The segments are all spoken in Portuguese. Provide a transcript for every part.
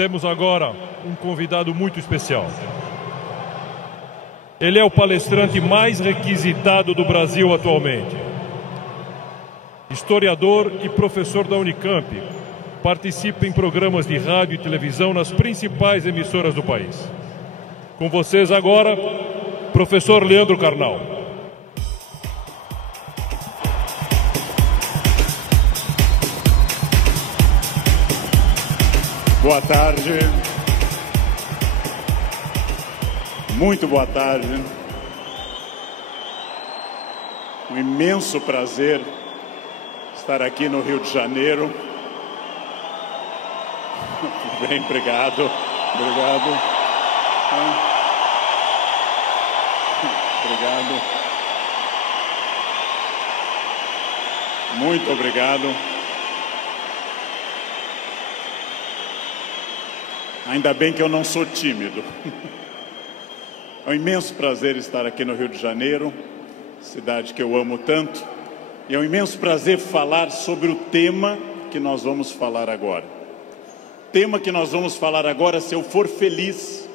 Temos agora um convidado muito especial. Ele é o palestrante mais requisitado do Brasil atualmente. Historiador e professor da Unicamp, participa em programas de rádio e televisão nas principais emissoras do país. Com vocês agora, professor Leandro Carnal. Boa tarde. Muito boa tarde. Um imenso prazer estar aqui no Rio de Janeiro. Bem, obrigado. Obrigado. Obrigado. Muito obrigado. Ainda bem que eu não sou tímido. É um imenso prazer estar aqui no Rio de Janeiro, cidade que eu amo tanto. E é um imenso prazer falar sobre o tema que nós vamos falar agora. O tema que nós vamos falar agora, se eu for feliz,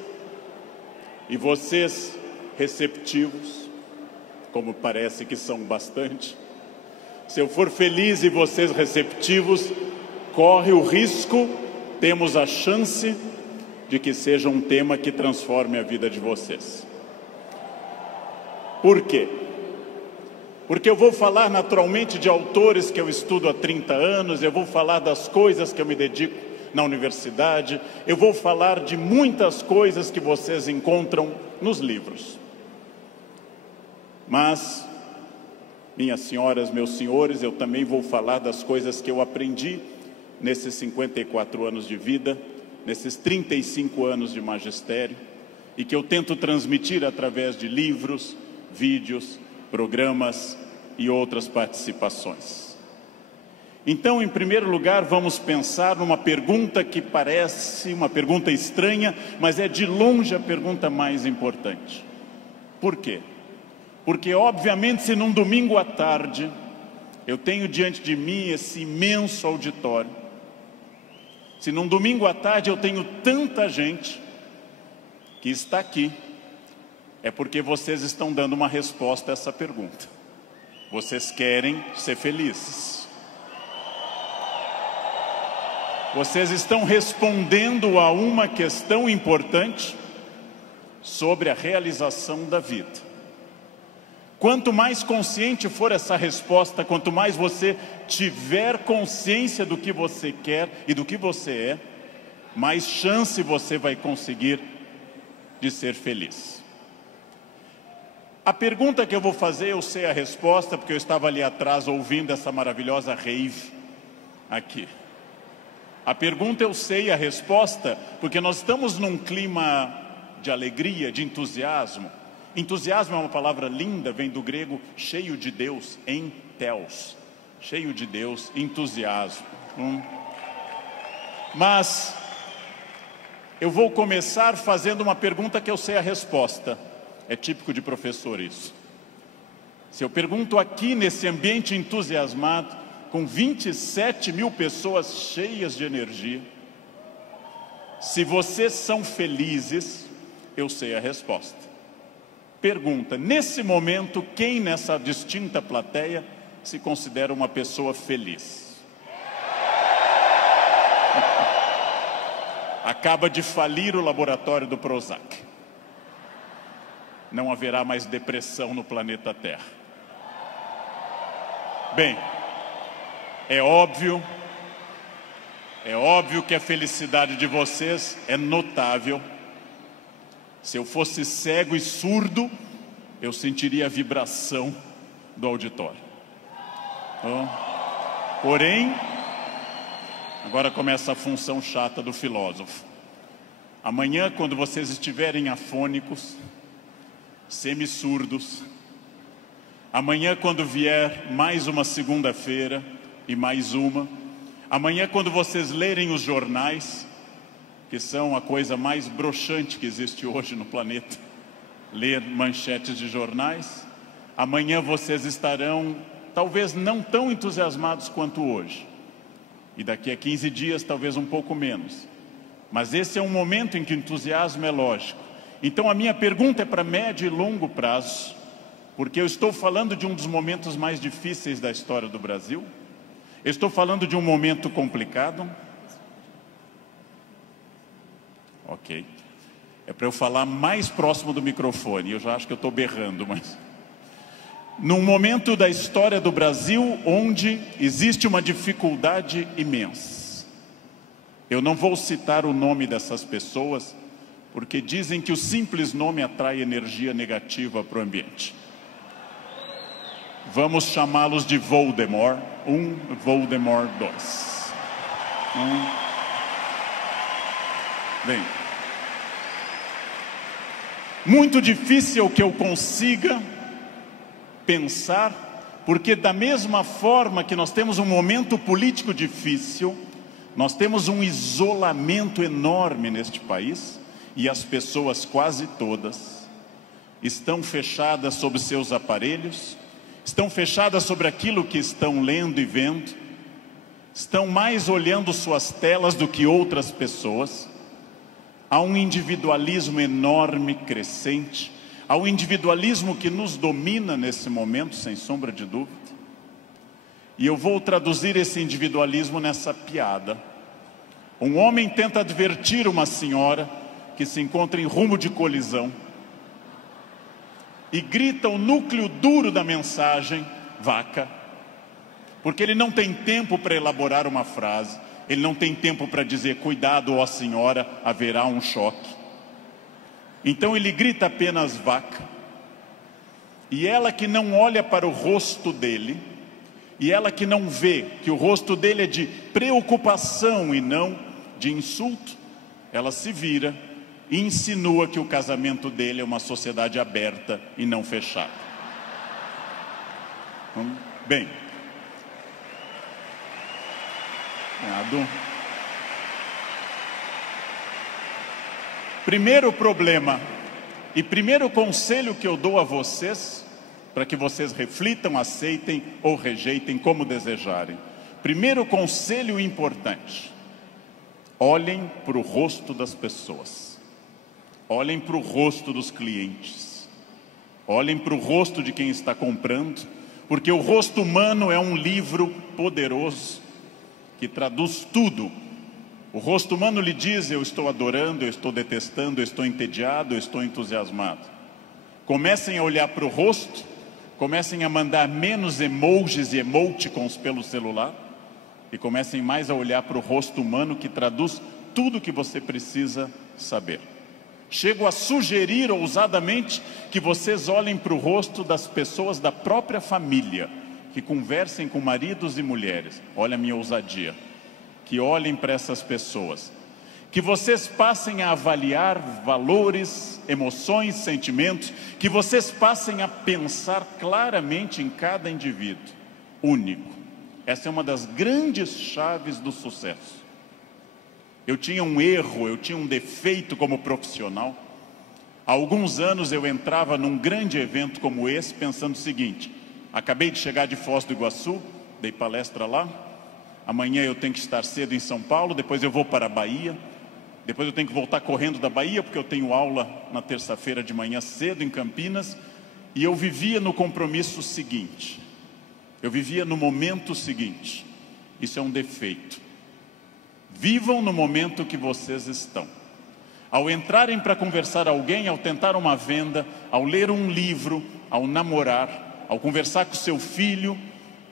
e vocês receptivos, como parece que são bastante, se eu for feliz e vocês receptivos, corre o risco, temos a chance de que seja um tema que transforme a vida de vocês. Por quê? Porque eu vou falar naturalmente de autores que eu estudo há 30 anos, eu vou falar das coisas que eu me dedico na universidade, eu vou falar de muitas coisas que vocês encontram nos livros. Mas, minhas senhoras, meus senhores, eu também vou falar das coisas que eu aprendi nesses 54 anos de vida, nesses 35 anos de magistério, e que eu tento transmitir através de livros, vídeos, programas e outras participações. Então, em primeiro lugar, vamos pensar numa pergunta que parece uma pergunta estranha, mas é de longe a pergunta mais importante. Por quê? Porque, obviamente, se num domingo à tarde eu tenho diante de mim esse imenso auditório, se num domingo à tarde eu tenho tanta gente que está aqui, é porque vocês estão dando uma resposta a essa pergunta. Vocês querem ser felizes. Vocês estão respondendo a uma questão importante sobre a realização da vida. Quanto mais consciente for essa resposta, quanto mais você tiver consciência do que você quer e do que você é, mais chance você vai conseguir de ser feliz. A pergunta que eu vou fazer, eu sei a resposta, porque eu estava ali atrás ouvindo essa maravilhosa rave aqui. A pergunta eu sei a resposta, porque nós estamos num clima de alegria, de entusiasmo. Entusiasmo é uma palavra linda, vem do grego cheio de Deus, entheos. Cheio de Deus, entusiasmo. Mas eu vou começar fazendo uma pergunta que eu sei a resposta. É típico de professor isso. Se eu pergunto aqui nesse ambiente entusiasmado, com 27 mil pessoas cheias de energia, se vocês são felizes, eu sei a resposta. Pergunta, nesse momento, quem nessa distinta plateia se considera uma pessoa feliz? Acaba de falir o laboratório do Prozac. Não haverá mais depressão no planeta Terra. Bem, é óbvio que a felicidade de vocês é notável. Se eu fosse cego e surdo, eu sentiria a vibração do auditório. Porém, agora começa a função chata do filósofo. Amanhã, quando vocês estiverem afônicos, semi-surdos, amanhã, quando vier mais uma segunda-feira e mais uma, amanhã, quando vocês lerem os jornais, que são a coisa mais broxante que existe hoje no planeta, ler manchetes de jornais, amanhã vocês estarão talvez não tão entusiasmados quanto hoje, e daqui a 15 dias talvez um pouco menos, mas esse é um momento em que o entusiasmo é lógico. Então a minha pergunta é para médio e longo prazo, porque eu estou falando de um dos momentos mais difíceis da história do Brasil, eu estou falando de um momento complicado. Ok. É para eu falar mais próximo do microfone, eu já acho que eu estou berrando, mas... Num momento da história do Brasil onde existe uma dificuldade imensa. Eu não vou citar o nome dessas pessoas, porque dizem que o simples nome atrai energia negativa para o ambiente. Vamos chamá-los de Voldemort 1, Voldemort 2. Bem, muito difícil que eu consiga pensar, porque da mesma forma que nós temos um momento político difícil, nós temos um isolamento enorme neste país, e as pessoas quase todas estão fechadas sobre seus aparelhos, estão fechadas sobre aquilo que estão lendo e vendo, estão mais olhando suas telas do que outras pessoas. Há um individualismo enorme, crescente, há um individualismo que nos domina nesse momento, sem sombra de dúvida. E eu vou traduzir esse individualismo nessa piada. Um homem tenta advertir uma senhora que se encontra em rumo de colisão e grita o núcleo duro da mensagem, vaca, porque ele não tem tempo para elaborar uma frase, ele não tem tempo para dizer, cuidado, ó senhora, haverá um choque. Então ele grita apenas vaca, e ela que não olha para o rosto dele, e ela que não vê que o rosto dele é de preocupação e não de insulto, ela se vira e insinua que o casamento dele é uma sociedade aberta e não fechada. Bem, primeiro problema e primeiro conselho que eu dou a vocês, para que vocês reflitam, aceitem ou rejeitem como desejarem. Primeiro conselho importante: olhem para o rosto das pessoas. Olhem para o rosto dos clientes, olhem para o rosto de quem está comprando, porque o rosto humano é um livro poderoso que traduz tudo. O rosto humano lhe diz, eu estou adorando, eu estou detestando, eu estou entediado, eu estou entusiasmado. Comecem a olhar para o rosto, comecem a mandar menos emojis e emoticons pelo celular, e comecem mais a olhar para o rosto humano que traduz tudo o que você precisa saber. Chego a sugerir ousadamente que vocês olhem para o rosto das pessoas da própria família, que conversem com maridos e mulheres. Olha a minha ousadia. Que olhem para essas pessoas. Que vocês passem a avaliar valores, emoções, sentimentos. Que vocês passem a pensar claramente em cada indivíduo único. Essa é uma das grandes chaves do sucesso. Eu tinha um erro, eu tinha um defeito como profissional. Há alguns anos eu entrava num grande evento como esse pensando o seguinte: acabei de chegar de Foz do Iguaçu, dei palestra lá, amanhã eu tenho que estar cedo em São Paulo, depois eu vou para a Bahia, depois eu tenho que voltar correndo da Bahia, porque eu tenho aula na terça-feira de manhã cedo em Campinas, e eu vivia no compromisso seguinte, eu vivia no momento seguinte. Isso é um defeito. Vivam no momento que vocês estão. Ao entrarem para conversar com alguém, ao tentar uma venda, ao ler um livro, ao namorar, ao conversar com seu filho,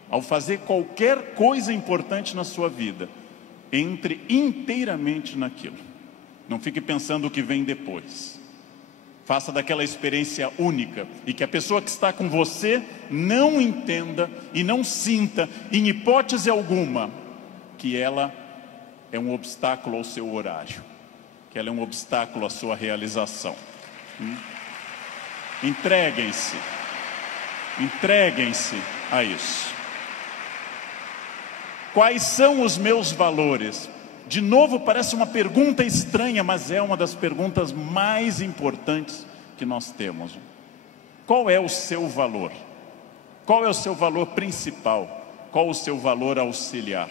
ao fazer qualquer coisa importante na sua vida, entre inteiramente naquilo. Não fique pensando o que vem depois. Faça daquela experiência única, e que a pessoa que está com você não entenda e não sinta, em hipótese alguma, que ela é um obstáculo ao seu horário, que ela é um obstáculo à sua realização. Entreguem-se a isso. Quais são os meus valores? De novo, parece uma pergunta estranha, mas é uma das perguntas mais importantes que nós temos. Qual é o seu valor? Qual é o seu valor principal? Qual o seu valor auxiliar?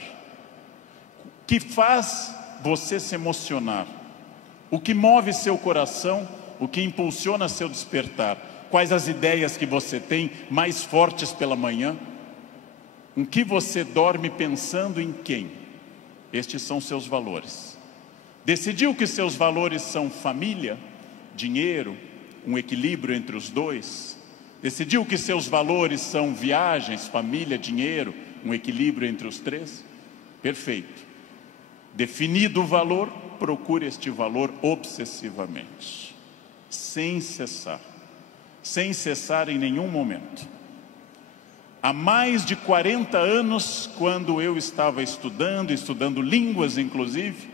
Que faz você se emocionar O que move seu coração, o que impulsiona seu despertar? Quais as ideias que você tem mais fortes pela manhã? Com que você dorme pensando em quem? Estes são seus valores. Decidiu que seus valores são família, dinheiro, um equilíbrio entre os dois? Decidiu que seus valores são viagens, família, dinheiro, um equilíbrio entre os três? Perfeito. Definido o valor, procure este valor obsessivamente, sem cessar em nenhum momento. Há mais de 40 anos, quando eu estava estudando línguas inclusive,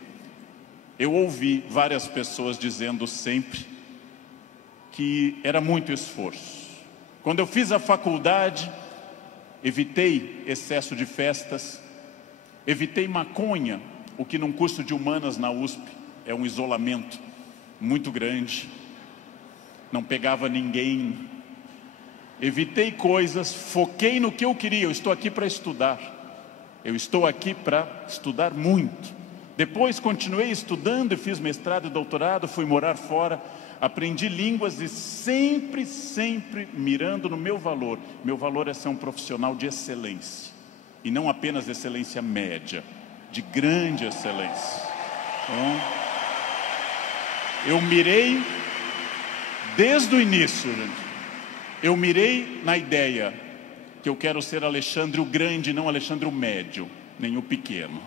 eu ouvi várias pessoas dizendo sempre que era muito esforço. Quando eu fiz a faculdade, evitei excesso de festas, evitei maconha, o que num curso de humanas na USP é um isolamento muito grande. Não pegava ninguém, evitei coisas, foquei no que eu queria. Eu estou aqui para estudar, eu estou aqui para estudar muito. Depois continuei estudando e fiz mestrado e doutorado, fui morar fora, aprendi línguas e sempre mirando no meu valor. Meu valor é ser um profissional de excelência, e não apenas excelência média, de grande excelência. Então, eu mirei desde o início, gente. Eu mirei na ideia que eu quero ser Alexandre o Grande, não Alexandre o Médio, nem o Pequeno.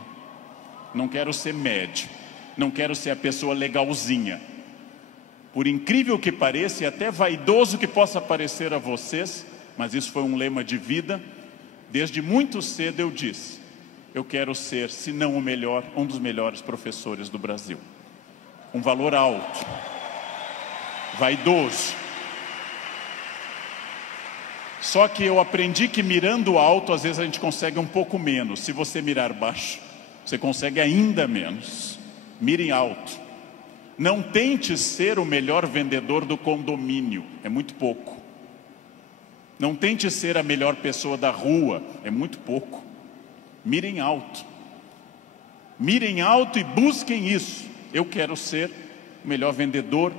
Não quero ser médio, não quero ser a pessoa legalzinha. Por incrível que pareça, e até vaidoso que possa parecer a vocês, mas isso foi um lema de vida. Desde muito cedo eu disse: eu quero ser, se não o melhor, um dos melhores professores do Brasil. Um valor alto, vaidoso. Só que eu aprendi que mirando alto, às vezes a gente consegue um pouco menos. Se você mirar baixo, você consegue ainda menos. Mire alto. Não tente ser o melhor vendedor do condomínio, é muito pouco. Não tente ser a melhor pessoa da rua, é muito pouco. Mirem alto. Mirem alto e busquem isso. Eu quero ser o melhor vendedor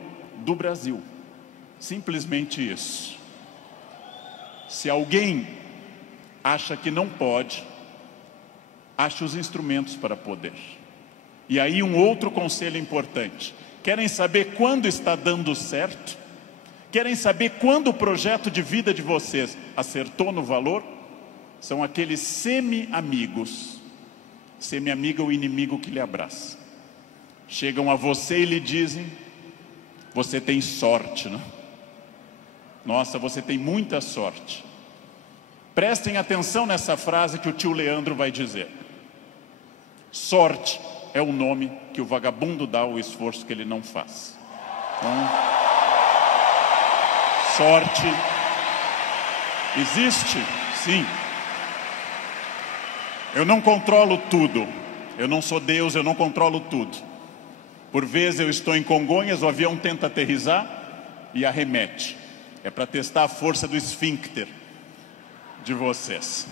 do Brasil. Simplesmente isso. Se alguém acha que não pode, ache os instrumentos para poder. E aí um outro conselho importante. Querem saber quando está dando certo? Querem saber quando o projeto de vida de vocês acertou no valor? São aqueles semi-amigos. Semi-amigo é o inimigo que lhe abraça. Chegam a você e lhe dizem: você tem sorte, não? Nossa, você tem muita sorte. Prestem atenção nessa frase que o tio Leandro vai dizer. Sorte é o nome que o vagabundo dá ao esforço que ele não faz. Então, sorte existe, sim. Eu não controlo tudo. Eu não sou Deus, eu não controlo tudo. Por vezes eu estou em Congonhas, o avião tenta aterrissar e arremete. É para testar a força do esfíncter de vocês.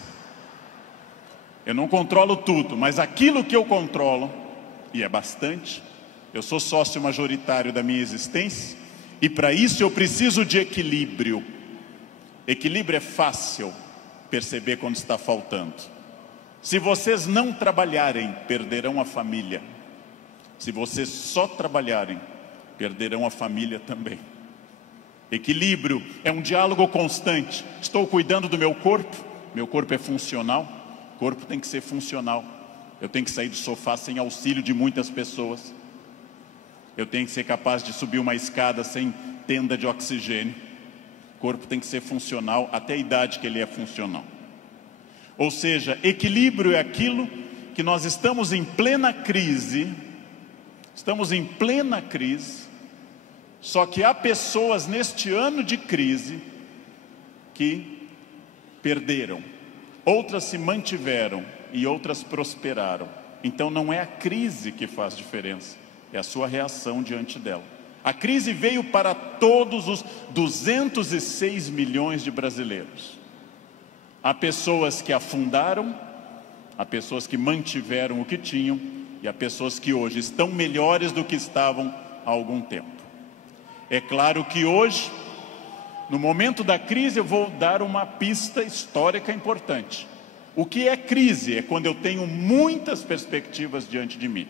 Eu não controlo tudo, mas aquilo que eu controlo, e é bastante, eu sou sócio majoritário da minha existência, e para isso eu preciso de equilíbrio. Equilíbrio é fácil perceber quando está faltando. Se vocês não trabalharem, perderão a família. Se vocês só trabalharem, perderão a família também. Equilíbrio é um diálogo constante. Estou cuidando do meu corpo é funcional, o corpo tem que ser funcional. Eu tenho que sair do sofá sem auxílio de muitas pessoas. Eu tenho que ser capaz de subir uma escada sem tenda de oxigênio. O corpo tem que ser funcional até a idade que ele é funcional. Ou seja, equilíbrio é aquilo que nós estamos em plena crise. Estamos em plena crise. Só que há pessoas neste ano de crise que perderam, outras se mantiveram e outras prosperaram. Então não é a crise que faz diferença, é a sua reação diante dela. A crise veio para todos os 206 milhões de brasileiros. Há pessoas que afundaram, há pessoas que mantiveram o que tinham, e há pessoas que hoje estão melhores do que estavam há algum tempo. É claro que hoje, no momento da crise, eu vou dar uma pista histórica importante. O que é crise? É quando eu tenho muitas perspectivas diante de mim.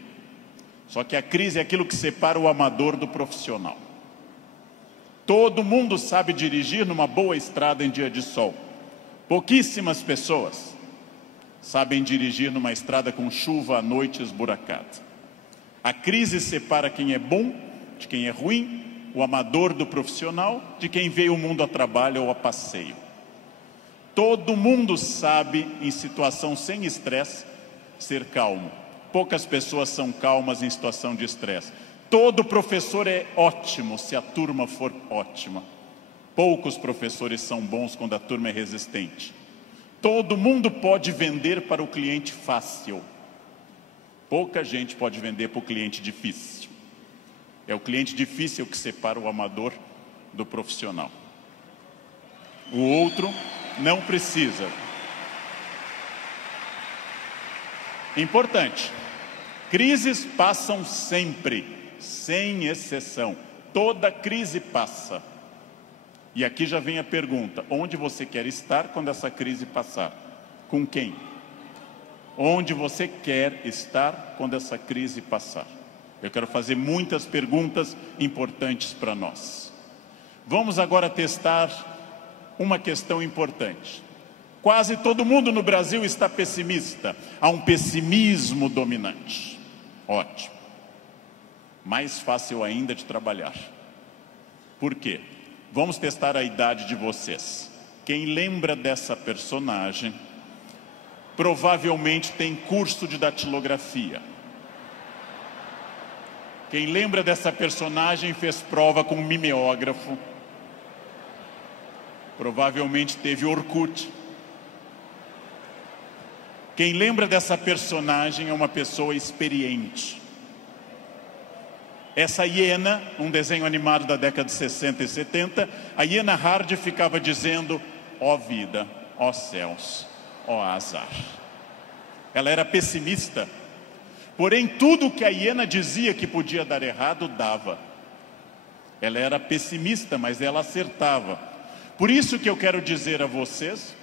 Só que a crise é aquilo que separa o amador do profissional. Todo mundo sabe dirigir numa boa estrada em dia de sol. Pouquíssimas pessoas sabem dirigir numa estrada com chuva à noite esburacada. A crise separa quem é bom de quem é ruim, o amador do profissional, de quem veio o mundo a trabalho ou a passeio. Todo mundo sabe, em situação sem estresse, ser calmo. Poucas pessoas são calmas em situação de estresse. Todo professor é ótimo se a turma for ótima. Poucos professores são bons quando a turma é resistente. Todo mundo pode vender para o cliente fácil. Pouca gente pode vender para o cliente difícil. É o cliente difícil que separa o amador do profissional. O outro não precisa. Importante. Crises passam sempre, sem exceção. Toda crise passa. E aqui já vem a pergunta: onde você quer estar quando essa crise passar? Com quem? Onde você quer estar quando essa crise passar? Eu quero fazer muitas perguntas importantes para nós. Vamos agora testar uma questão importante. Quase todo mundo no Brasil está pessimista. Há um pessimismo dominante. Ótimo. Mais fácil ainda de trabalhar. Por quê? Vamos testar a idade de vocês. Quem lembra dessa personagem provavelmente tem curso de datilografia. Quem lembra dessa personagem fez prova com um mimeógrafo. Provavelmente teve Orkut. Quem lembra dessa personagem é uma pessoa experiente. Essa hiena, um desenho animado da década de 60 e 70, a hiena Hard ficava dizendo: ó vida, ó céus, ó azar. Ela era pessimista. Porém, tudo que a hiena dizia que podia dar errado, dava. Ela era pessimista, mas ela acertava. Por isso que eu quero dizer a vocês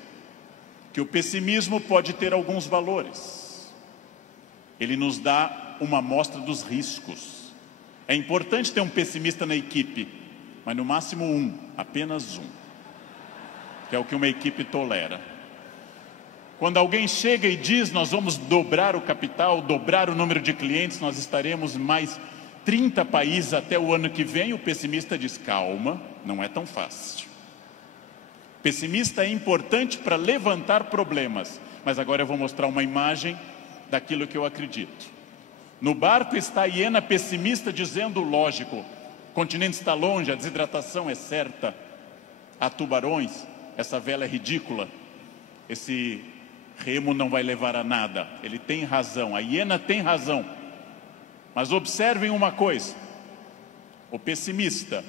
que o pessimismo pode ter alguns valores. Ele nos dá uma amostra dos riscos. É importante ter um pessimista na equipe, mas no máximo um, apenas um, que é o que uma equipe tolera. Quando alguém chega e diz: nós vamos dobrar o capital, dobrar o número de clientes, nós estaremos em mais 30 países até o ano que vem, o pessimista diz: calma, não é tão fácil. Pessimista é importante para levantar problemas, mas agora eu vou mostrar uma imagem daquilo que eu acredito. No barco está a hiena pessimista dizendo: lógico, o continente está longe, a desidratação é certa, há tubarões, essa vela é ridícula, esse remo não vai levar a nada. Ele tem razão, a hiena tem razão. Mas observem uma coisa: o pessimista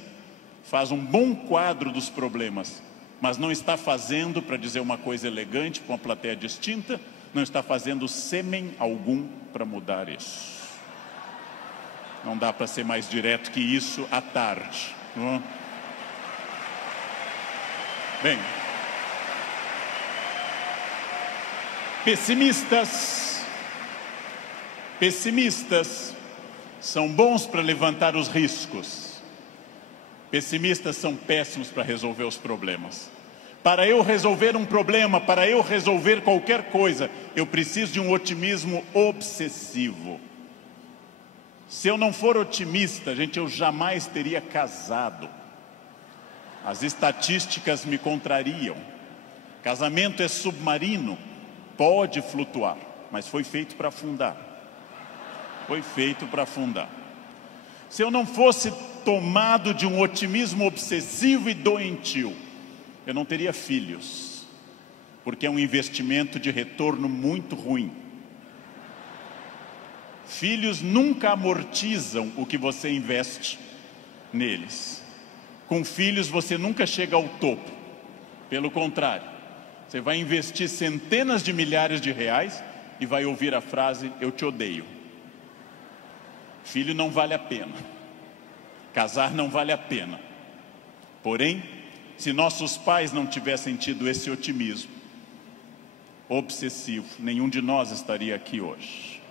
faz um bom quadro dos problemas, mas não está fazendo, para dizer uma coisa elegante para uma plateia distinta, não está fazendo sêmen algum para mudar isso. Não dá para ser mais direto que isso à tarde, não é? Bem, pessimistas são bons para levantar os riscos. Pessimistas são péssimos para resolver os problemas. Para eu resolver um problema, para eu resolver qualquer coisa, eu preciso de um otimismo obsessivo. Se eu não for otimista, gente, eu jamais teria casado. As estatísticas me contrariam. Casamento é submarino, pode flutuar, mas foi feito para afundar. Foi feito para afundar. Se eu não fosse tomado de um otimismo obsessivo e doentio, eu não teria filhos, porque é um investimento de retorno muito ruim. Filhos nunca amortizam o que você investe neles. Com filhos você nunca chega ao topo. Pelo contrário, você vai investir centenas de milhares de reais e vai ouvir a frase: eu te odeio. Filho não vale a pena. Casar não vale a pena. Porém, se nossos pais não tivessem tido esse otimismo obsessivo, nenhum de nós estaria aqui hoje.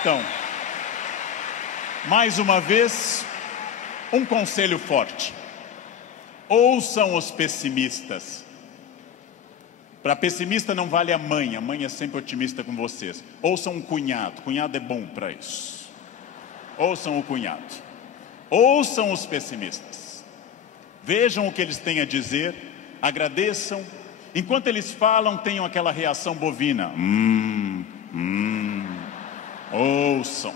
Então, mais uma vez, um conselho forte. Ouçam os pessimistas. Para pessimista não vale a mãe é sempre otimista com vocês. Ouçam um cunhado é bom para isso. Ouçam o cunhado. Ouçam os pessimistas. Vejam o que eles têm a dizer, agradeçam. Enquanto eles falam, tenham aquela reação bovina. Ouçam.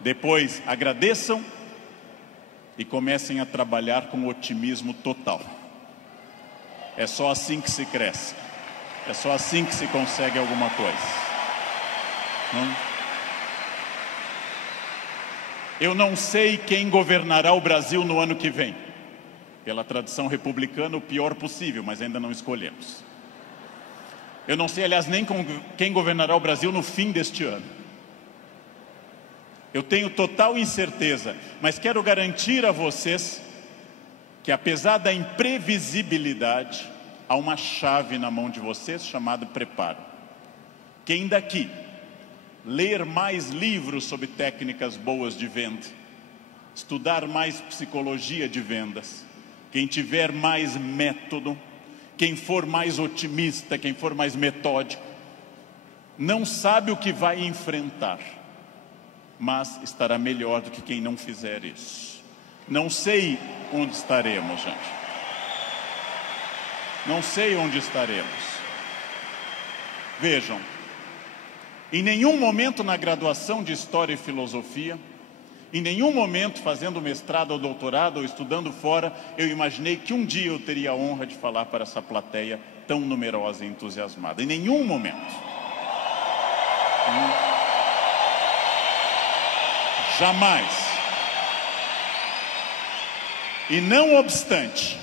Depois agradeçam e comecem a trabalhar com otimismo total. É só assim que se cresce. É só assim que se consegue alguma coisa. Eu não sei quem governará o Brasil no ano que vem. Pela tradição republicana, o pior possível, mas ainda não escolhemos. Eu não sei, aliás, nem quem governará o Brasil no fim deste ano. Eu tenho total incerteza, mas quero garantir a vocês que, apesar da imprevisibilidade, há uma chave na mão de vocês chamada preparo. Quem daqui ler mais livros sobre técnicas boas de venda, estudar mais psicologia de vendas, quem tiver mais método, quem for mais otimista, quem for mais metódico, não sabe o que vai enfrentar, mas estará melhor do que quem não fizer isso. Não sei onde estaremos, gente. Não sei onde estaremos. Vejam, em nenhum momento na graduação de História e Filosofia, em nenhum momento fazendo mestrado ou doutorado ou estudando fora, eu imaginei que um dia eu teria a honra de falar para essa plateia tão numerosa e entusiasmada. Em nenhum momento. Jamais. E não obstante,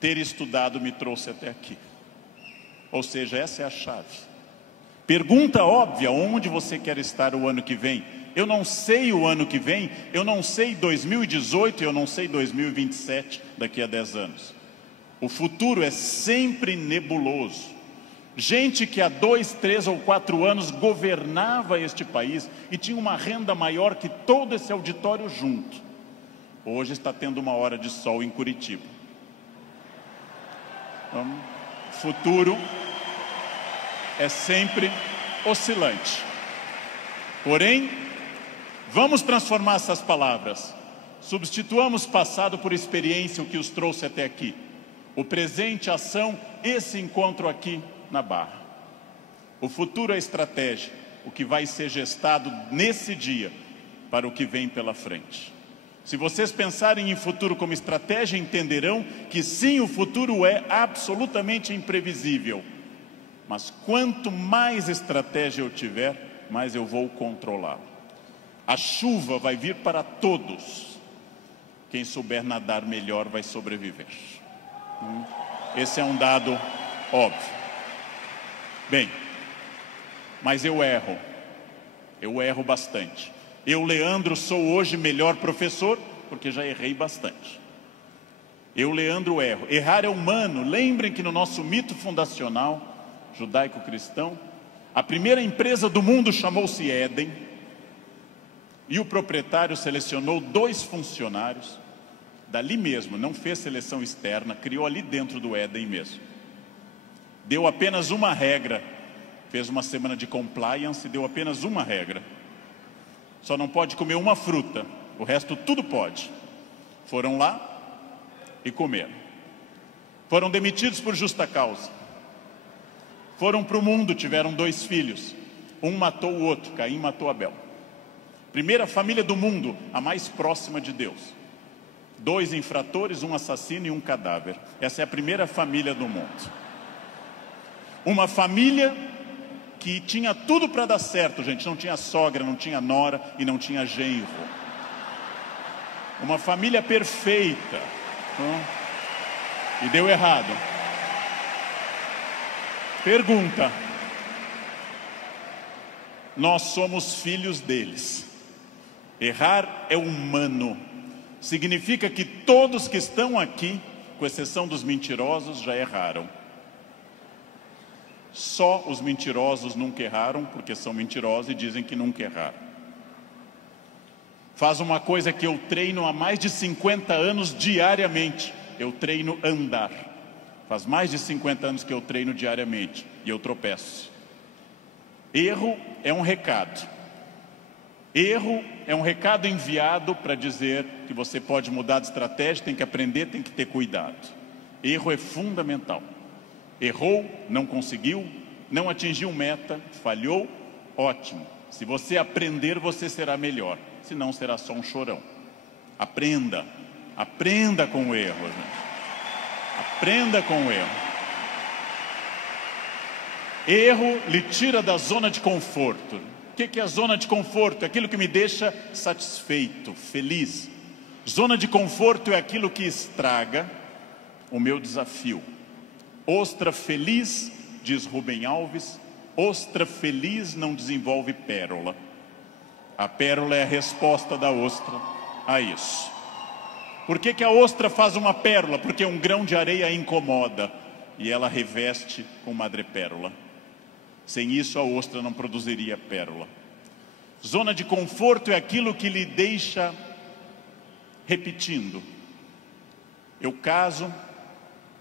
ter estudado me trouxe até aqui. Ou seja, essa é a chave. Pergunta óbvia, onde você quer estar o ano que vem? Eu não sei o ano que vem, eu não sei 2018, eu não sei 2027, daqui a 10 anos. O futuro é sempre nebuloso. Gente que há 2, 3 ou 4 anos governava este país e tinha uma renda maior que todo esse auditório junto. Hoje está tendo uma hora de sol em Curitiba. Então, o futuro é sempre oscilante. Porém, vamos transformar essas palavras. Substituamos passado por experiência, o que os trouxe até aqui. O presente, ação, esse encontro aqui na Barra. O futuro é estratégia, o que vai ser gestado nesse dia para o que vem pela frente. Se vocês pensarem em futuro como estratégia, entenderão que sim, o futuro é absolutamente imprevisível. Mas quanto mais estratégia eu tiver, mais eu vou controlá-lo. A chuva vai vir para todos. Quem souber nadar melhor vai sobreviver. Esse é um dado óbvio. Bem, mas eu erro bastante. Eu, Leandro, sou hoje melhor professor, porque já errei bastante. Eu, Leandro, erro. Errar é humano. Lembrem que no nosso mito fundacional judaico-cristão, a primeira empresa do mundo chamou-se Éden, e o proprietário selecionou 2 funcionários, dali mesmo, não fez seleção externa, criou ali dentro do Éden mesmo. Deu apenas uma regra, fez uma semana de compliance e deu apenas uma regra. Só não pode comer uma fruta, o resto tudo pode. Foram lá e comeram. Foram demitidos por justa causa. Foram para o mundo, tiveram 2 filhos. Um matou o outro, Caim matou Abel. Primeira família do mundo, a mais próxima de Deus. 2 infratores, um assassino e um cadáver. Essa é a primeira família do mundo. Uma família que tinha tudo para dar certo, gente. Não tinha sogra, não tinha nora e não tinha genro. Uma família perfeita. E deu errado. Nós somos filhos deles. Errar é humano. Significa que todos que estão aqui, com exceção dos mentirosos, já erraram. Só os mentirosos nunca erraram, porque são mentirosos e dizem que nunca erraram. Faz uma coisa que eu treino há mais de 50 anos diariamente. Eu treino andar. Faz mais de 50 anos que eu treino diariamente e eu tropeço. Erro é um recado. Erro é um recado enviado para dizer que você pode mudar de estratégia, tem que aprender, tem que ter cuidado. Erro é fundamental. Errou, não conseguiu, não atingiu meta, falhou, ótimo. Se você aprender, você será melhor. Senão será só um chorão. Aprenda. Aprenda com o erro, gente. Aprenda com o erro. Erro lhe tira da zona de conforto. O que é a zona de conforto? É aquilo que me deixa satisfeito, feliz. Zona de conforto é aquilo que estraga o meu desafio. Ostra feliz, diz Rubem Alves, ostra feliz não desenvolve pérola. A pérola é a resposta da ostra a isso. Por que a ostra faz uma pérola? Porque um grão de areia a incomoda e ela reveste com madrepérola. Sem isso a ostra não produziria pérola. Zona de conforto é aquilo que lhe deixa repetindo. Eu caso,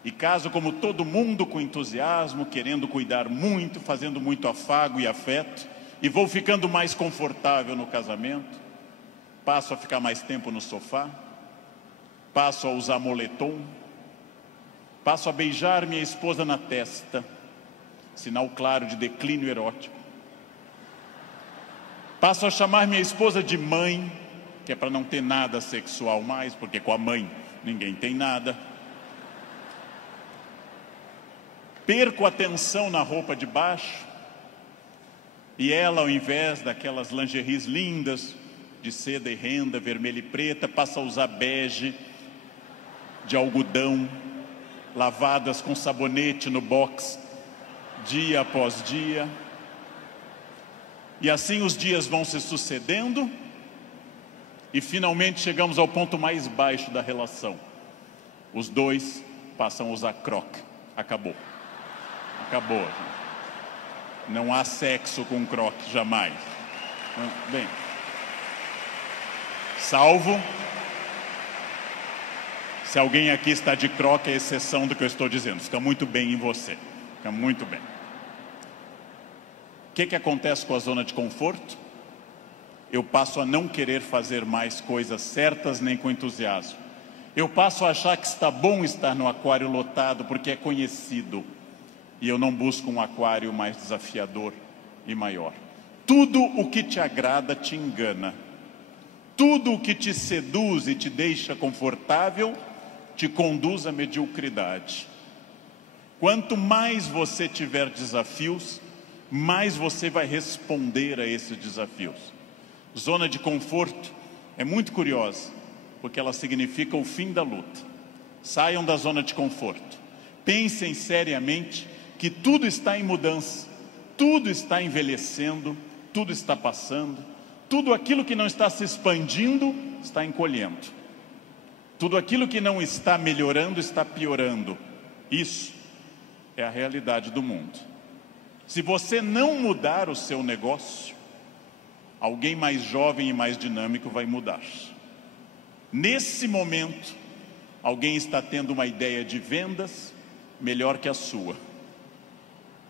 e caso como todo mundo com entusiasmo, querendo cuidar muito, fazendo muito afago e afeto, e vou ficando mais confortável no casamento, passo a ficar mais tempo no sofá, passo a usar moletom, passo a beijar minha esposa na testa, sinal claro de declínio erótico. Passo a chamar minha esposa de mãe, que é para não ter nada sexual mais, porque com a mãe ninguém tem nada. Perco a atenção na roupa de baixo, e ela, ao invés daquelas lingeries lindas, de seda e renda, vermelha e preta, passa a usar bege, de algodão, lavadas com sabonete no box, dia após dia. E assim os dias vão se sucedendo, e finalmente chegamos ao ponto mais baixo da relação. Os dois passam a usar croque. Acabou. Acabou. Não há sexo com croque, jamais. Bem, salvo se alguém aqui está de croque, é exceção do que eu estou dizendo. Fica muito bem em você. Fica muito bem. O que acontece com a zona de conforto? Eu passo a não querer fazer mais coisas certas nem com entusiasmo. Eu passo a achar que está bom estar no aquário lotado porque é conhecido. E eu não busco um aquário mais desafiador e maior. Tudo o que te agrada te engana. Tudo o que te seduz e te deixa confortável te conduz à mediocridade. Quanto mais você tiver desafios, mais você vai responder a esses desafios. Zona de conforto é muito curiosa, porque ela significa o fim da luta. Saiam da zona de conforto. Pensem seriamente que tudo está em mudança, tudo está envelhecendo, tudo está passando, tudo aquilo que não está se expandindo está encolhendo. Tudo aquilo que não está melhorando está piorando. Isso é a realidade do mundo. Se você não mudar o seu negócio, alguém mais jovem e mais dinâmico vai mudar. Nesse momento, alguém está tendo uma ideia de vendas melhor que a sua.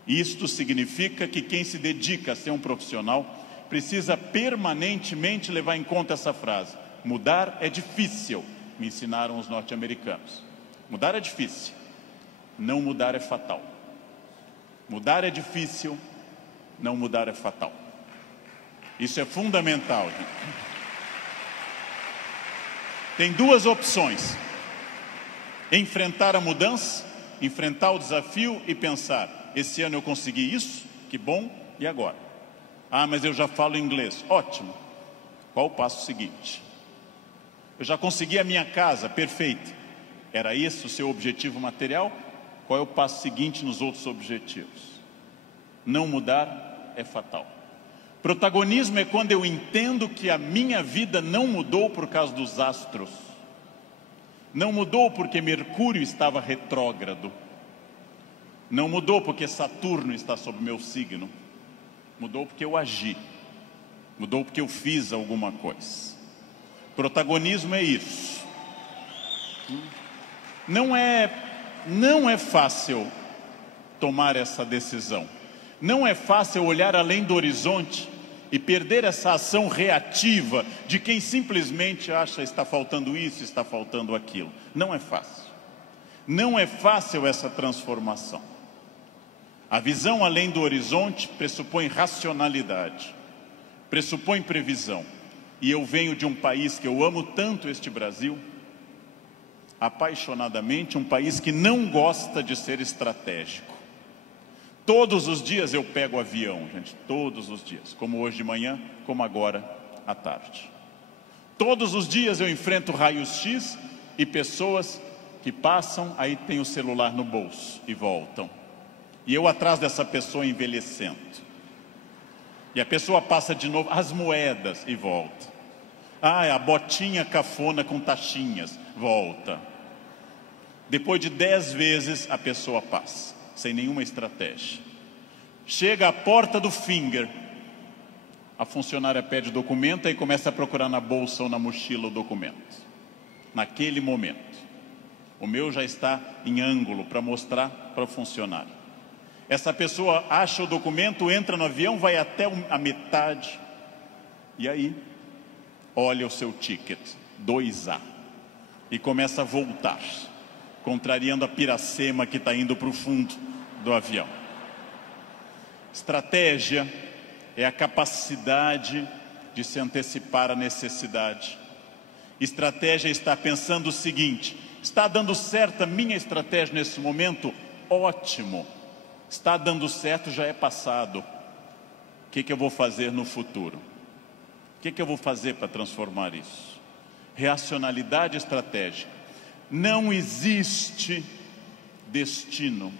Isto significa que quem se dedica a ser um profissional precisa permanentemente levar em conta essa frase: mudar é difícil, me ensinaram os norte-americanos. Mudar é difícil, não mudar é fatal. Mudar é difícil, não mudar é fatal. Isso é fundamental, gente. Tem duas opções: enfrentar a mudança, enfrentar o desafio e pensar: esse ano eu consegui isso, que bom, e agora? Ah, mas eu já falo inglês. Ótimo. Qual o passo seguinte? Eu já consegui a minha casa, perfeito. Era esse o seu objetivo material? Qual é o passo seguinte nos outros objetivos? Não mudar é fatal. Protagonismo é quando eu entendo que a minha vida não mudou por causa dos astros. Não mudou porque Mercúrio estava retrógrado. Não mudou porque Saturno está sob meu signo. Mudou porque eu agi. Mudou porque eu fiz alguma coisa. Protagonismo é isso. Não é fácil tomar essa decisão. Não é fácil olhar além do horizonte e perder essa ação reativa de quem simplesmente acha está faltando isso, está faltando aquilo. Não é fácil. Não é fácil essa transformação. A visão além do horizonte pressupõe racionalidade, pressupõe previsão. E eu venho de um país que eu amo tanto, este Brasil, apaixonadamente, um país que não gosta de ser estratégico. Todos os dias eu pego avião, gente, todos os dias, como hoje de manhã, como agora à tarde. Todos os dias eu enfrento raios-x e pessoas que passam, aí tem o celular no bolso e voltam. E eu atrás dessa pessoa envelhecendo. E a pessoa passa de novo, as moedas e volta. A botinha cafona com taxinhas, volta. Depois de 10 vezes a pessoa passa, sem nenhuma estratégia. Chega à porta do Finger, a funcionária pede o documento e começa a procurar na bolsa ou na mochila o documento. Naquele momento, o meu já está em ângulo para mostrar para o funcionário. Essa pessoa acha o documento, entra no avião, vai até a metade e aí olha o seu ticket, 2A, e começa a voltar, contrariando a piracema que está indo para o fundo do avião. Estratégia é a capacidade de se antecipar à necessidade. Estratégia é estar pensando o seguinte: está dando certo a minha estratégia nesse momento? Ótimo. Está dando certo, já é passado. O que eu vou fazer no futuro? O que eu vou fazer para transformar isso? Racionalidade estratégica. Não existe destino.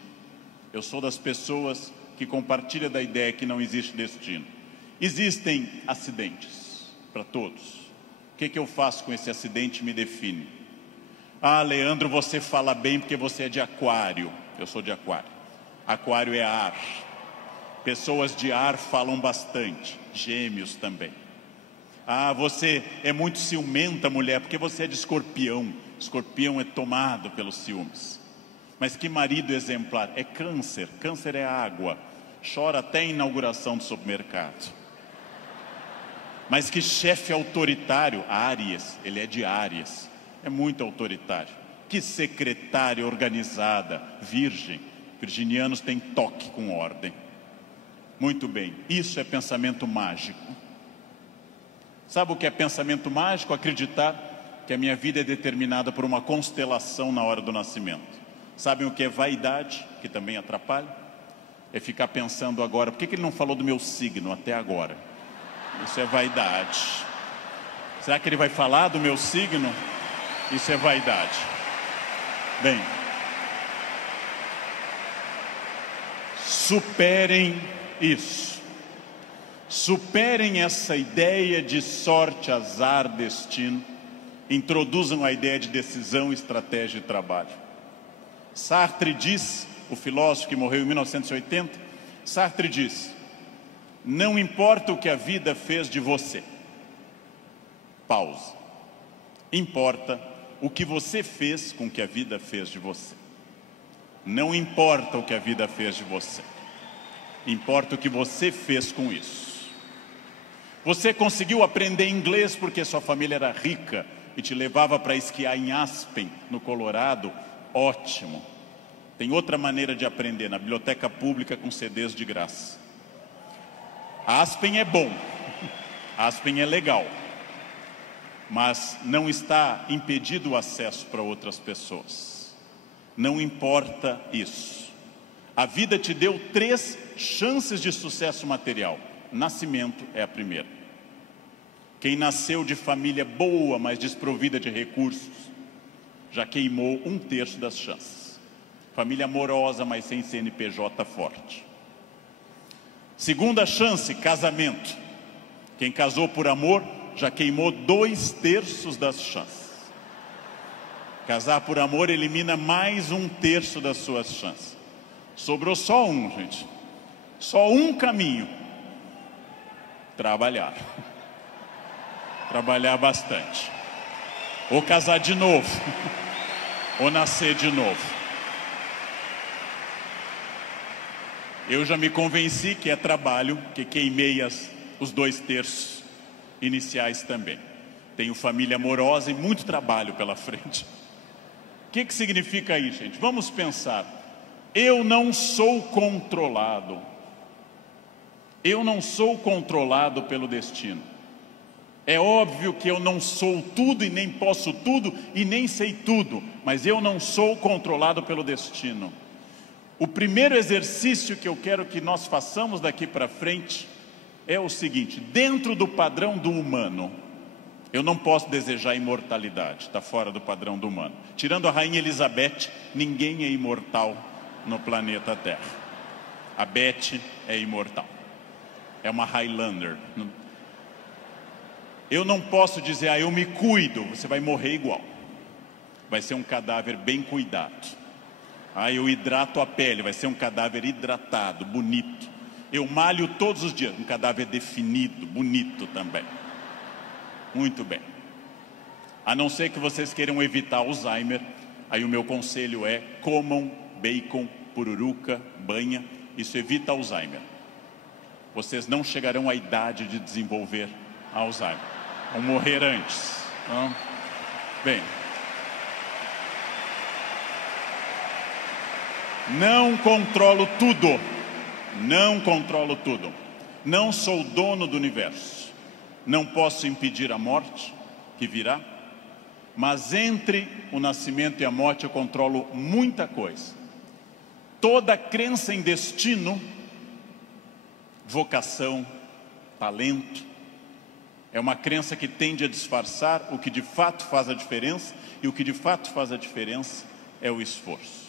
Eu sou das pessoas que compartilha da ideia que não existe destino. Existem acidentes para todos. O que eu faço com esse acidente me define. Leandro, você fala bem porque você é de aquário. Eu sou de aquário. Aquário é ar. Pessoas de ar falam bastante. Gêmeos também. Você é muito ciumenta, mulher, porque você é de escorpião. Escorpião é tomado pelos ciúmes. Mas que marido exemplar? É câncer. Câncer é água. Chora até a inauguração do supermercado. Mas que chefe autoritário? Áries. Ele é de Áries. É muito autoritário. Que secretária organizada? Virgem. Virginianos têm toque com ordem. Muito bem. Isso é pensamento mágico. Sabe o que é pensamento mágico? Acreditar que a minha vida é determinada por uma constelação na hora do nascimento. Sabem o que é vaidade, que também atrapalha? É ficar pensando agora, por que ele não falou do meu signo até agora? Isso é vaidade. Será que ele vai falar do meu signo? Isso é vaidade. Bem, superem isso. Superem essa ideia de sorte, azar, destino. Introduzam a ideia de decisão, estratégia e trabalho. Sartre diz, o filósofo que morreu em 1980, Sartre diz: não importa o que a vida fez de você. Pausa. Importa o que você fez com o que a vida fez de você. Não importa o que a vida fez de você. Importa o que você fez com isso. Você conseguiu aprender inglês porque sua família era rica e te levava para esquiar em Aspen, no Colorado? Ótimo. Tem outra maneira de aprender, na biblioteca pública com CDs de graça. Aspen é bom, Aspen é legal, mas não está impedido o acesso para outras pessoas. Não importa isso. A vida te deu 3 chances de sucesso material. Nascimento é a primeira. Quem nasceu de família boa, mas desprovida de recursos, já queimou 1/3 das chances. Família amorosa, mas sem CNPJ forte. Segunda chance, casamento. Quem casou por amor já queimou 2/3 das chances. Casar por amor elimina mais 1/3 das suas chances. Sobrou só um, gente. Só um caminho. Trabalhar. Trabalhar bastante. Ou casar de novo. Ou nascer de novo. Eu já me convenci que é trabalho, que queimei os 2/3 iniciais também. Tenho família amorosa e muito trabalho pela frente. O que significa isso, gente? Vamos pensar. Eu não sou controlado. Eu não sou controlado pelo destino. É óbvio que eu não sou tudo e nem posso tudo e nem sei tudo, mas eu não sou controlado pelo destino. O primeiro exercício que eu quero que nós façamos daqui para frente é o seguinte: dentro do padrão do humano, eu não posso desejar imortalidade, está fora do padrão do humano. Tirando a rainha Elizabeth, ninguém é imortal no planeta Terra. A Beth é imortal, é uma Highlander. Eu não posso dizer, eu me cuido, você vai morrer igual. Vai ser um cadáver bem cuidado. Eu hidrato a pele, vai ser um cadáver hidratado, bonito. Eu malho todos os dias, um cadáver definido, bonito também. Muito bem. A não ser que vocês queiram evitar Alzheimer, aí o meu conselho é: comam bacon, pururuca, banha. Isso evita Alzheimer. Vocês não chegarão à idade de desenvolver Alzheimer. Vão morrer antes. Bem. Não controlo tudo. Não controlo tudo. Não sou dono do universo. Não posso impedir a morte que virá. Mas entre o nascimento e a morte eu controlo muita coisa. Toda crença em destino, vocação, talento, é uma crença que tende a disfarçar o que de fato faz a diferença. E o que de fato faz a diferença é o esforço.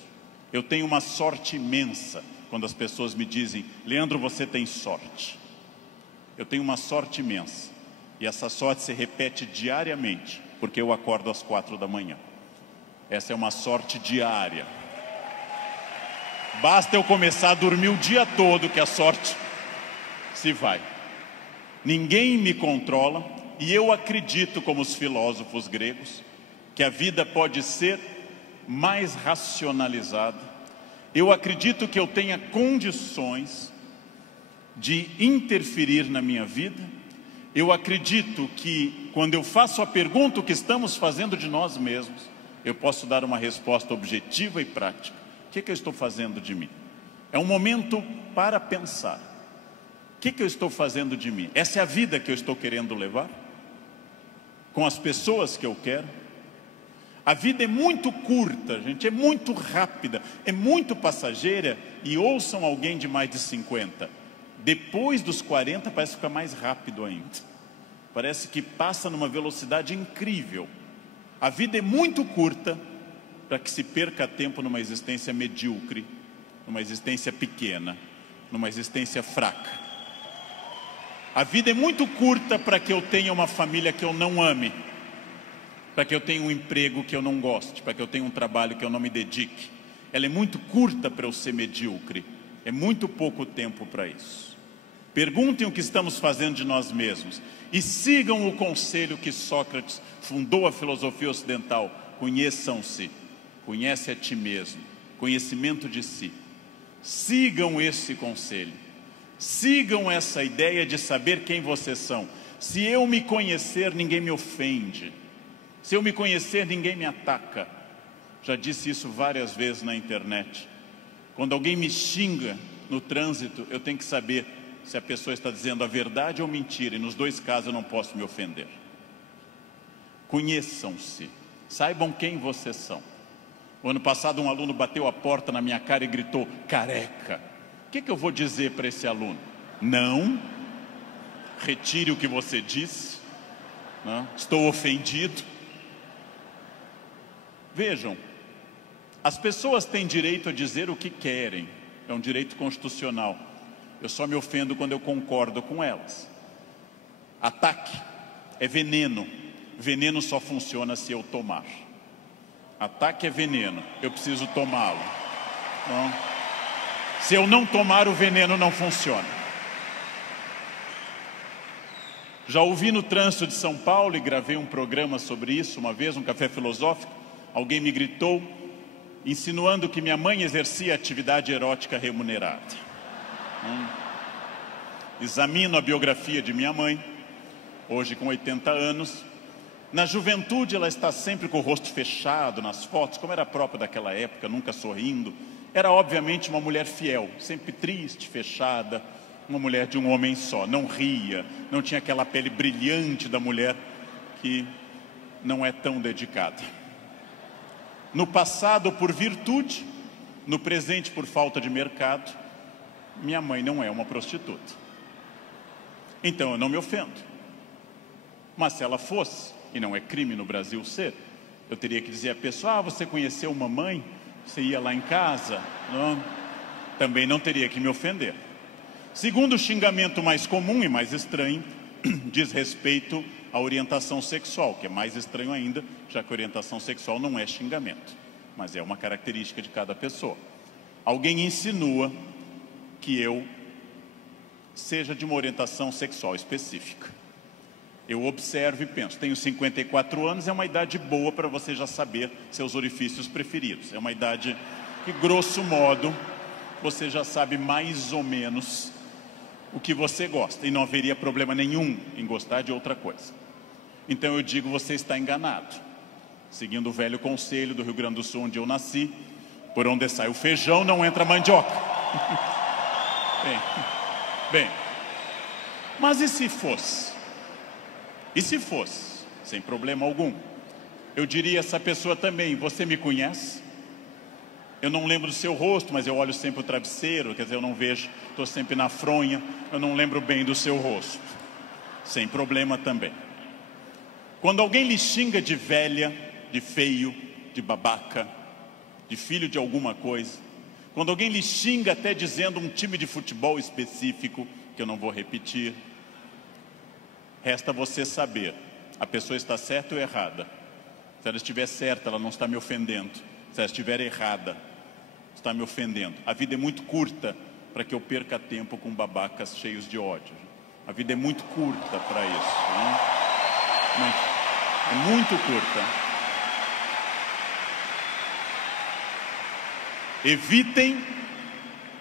Eu tenho uma sorte imensa quando as pessoas me dizem: Leandro, você tem sorte. Eu tenho uma sorte imensa. E essa sorte se repete diariamente, porque eu acordo às 4 da manhã. Essa é uma sorte diária. Basta eu começar a dormir o dia todo que a sorte se vai. Ninguém me controla, e eu acredito, como os filósofos gregos, que a vida pode ser mais racionalizada. Eu acredito que eu tenha condições de interferir na minha vida. Eu acredito que quando eu faço a pergunta o que estamos fazendo de nós mesmos, eu posso dar uma resposta objetiva e prática. O que eu estou fazendo de mim? É um momento para pensar. O que eu estou fazendo de mim? Essa é a vida que eu estou querendo levar? Com as pessoas que eu quero? A vida é muito curta, gente, é muito rápida, é muito passageira. E ouçam alguém de mais de 50. Depois dos 40 parece ficar mais rápido ainda. Parece que passa numa velocidade incrível. A vida é muito curta para que se perca tempo numa existência medíocre, numa existência pequena, numa existência fraca. A vida é muito curta para que eu tenha uma família que eu não ame, para que eu tenha um emprego que eu não goste, para que eu tenha um trabalho que eu não me dedique. Ela é muito curta para eu ser medíocre. É muito pouco tempo para isso. Perguntem o que estamos fazendo de nós mesmos e sigam o conselho que Sócrates fundou a filosofia ocidental: conheçam-se, conhece a ti mesmo, conhecimento de si. Sigam esse conselho, sigam essa ideia de saber quem vocês são. Se eu me conhecer, ninguém me ofende. Se eu me conhecer, ninguém me ataca. Já disse isso várias vezes na internet. Quando alguém me xinga no trânsito, eu tenho que saber se a pessoa está dizendo a verdade ou mentira. E nos dois casos eu não posso me ofender. Conheçam-se. Saibam quem vocês são. O ano passado um aluno bateu a porta na minha cara e gritou: careca. O que eu vou dizer para esse aluno? Não. Retire o que você disse. Não. Estou ofendido. Vejam, as pessoas têm direito a dizer o que querem. É um direito constitucional. Eu só me ofendo quando eu concordo com elas. Ataque é veneno. Veneno só funciona se eu tomar. Ataque é veneno, eu preciso tomá-lo. Então, se eu não tomar, o veneno não funciona. Já ouvi no trânsito de São Paulo e gravei um programa sobre isso uma vez, um café filosófico. Alguém me gritou, insinuando que minha mãe exercia atividade erótica remunerada. Examino a biografia de minha mãe, hoje com 80 anos. Na juventude ela está sempre com o rosto fechado nas fotos, como era próprio daquela época, nunca sorrindo. Era obviamente uma mulher fiel, sempre triste, fechada, uma mulher de um homem só. Não ria, não tinha aquela pele brilhante da mulher que não é tão dedicada. No passado por virtude, no presente por falta de mercado, minha mãe não é uma prostituta. Então eu não me ofendo. Mas se ela fosse, e não é crime no Brasil ser, eu teria que dizer à pessoa, você conheceu mamãe? Você ia lá em casa? Não. Também não teria que me ofender. Segundo xingamento mais comum e mais estranho, diz respeito à orientação sexual, que é mais estranho ainda, já que a orientação sexual não é xingamento, mas é uma característica de cada pessoa. Alguém insinua que eu seja de uma orientação sexual específica. Eu observo e penso, tenho 54 anos, é uma idade boa para você já saber seus orifícios preferidos. É uma idade que, grosso modo, você já sabe mais ou menos o que você gosta. E não haveria problema nenhum em gostar de outra coisa. Então eu digo, você está enganado. Seguindo o velho conselho do Rio Grande do Sul, onde eu nasci, por onde sai o feijão, não entra mandioca. Bem, mas e se fosse? E se fosse, sem problema algum, eu diria a essa pessoa também, você me conhece? Eu não lembro do seu rosto, mas eu olho sempre o travesseiro, quer dizer, eu não vejo, estou sempre na fronha, eu não lembro bem do seu rosto. Sem problema também. Quando alguém lhe xinga de velha, de feio, de babaca, de filho de alguma coisa, quando alguém lhe xinga até dizendo um time de futebol específico, que eu não vou repetir, resta você saber, a pessoa está certa ou errada. Se ela estiver certa, ela não está me ofendendo. Se ela estiver errada, está me ofendendo. A vida é muito curta para que eu perca tempo com babacas cheios de ódio. A vida é muito curta para isso. É muito curta. Evitem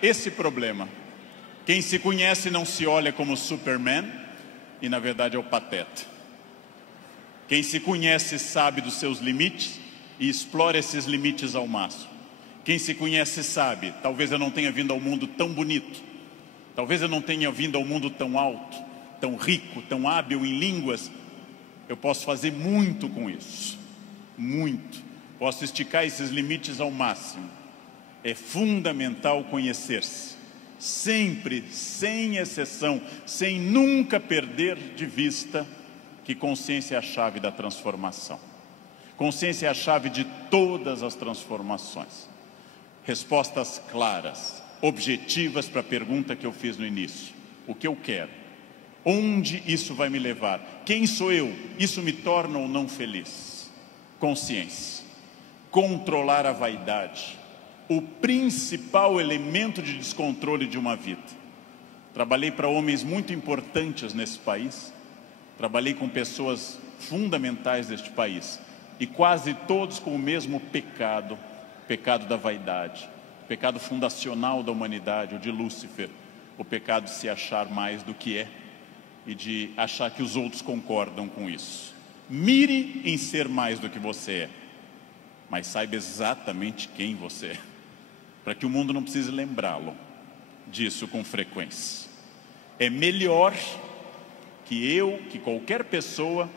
esse problema. Quem se conhece não se olha como Superman, e na verdade é o pateta. Quem se conhece sabe dos seus limites e explora esses limites ao máximo. Quem se conhece sabe, talvez eu não tenha vindo ao mundo tão bonito, talvez eu não tenha vindo ao mundo tão alto, tão rico, tão hábil em línguas. Eu posso fazer muito com isso, muito. Posso esticar esses limites ao máximo. É fundamental conhecer-se. Sempre, sem exceção, sem nunca perder de vista que consciência é a chave da transformação. Consciência é a chave de todas as transformações. Respostas claras, objetivas para a pergunta que eu fiz no início. O que eu quero? Onde isso vai me levar? Quem sou eu? Isso me torna ou não feliz? Consciência. Controlar a vaidade. O principal elemento de descontrole de uma vida. Trabalhei para homens muito importantes nesse país, trabalhei com pessoas fundamentais deste país, e quase todos com o mesmo pecado, o pecado da vaidade, o pecado fundacional da humanidade, o de Lúcifer, o pecado de se achar mais do que é, e de achar que os outros concordam com isso. Mire em ser mais do que você é, mas saiba exatamente quem você é, para que o mundo não precise lembrá-lo disso com frequência. É melhor que qualquer pessoa,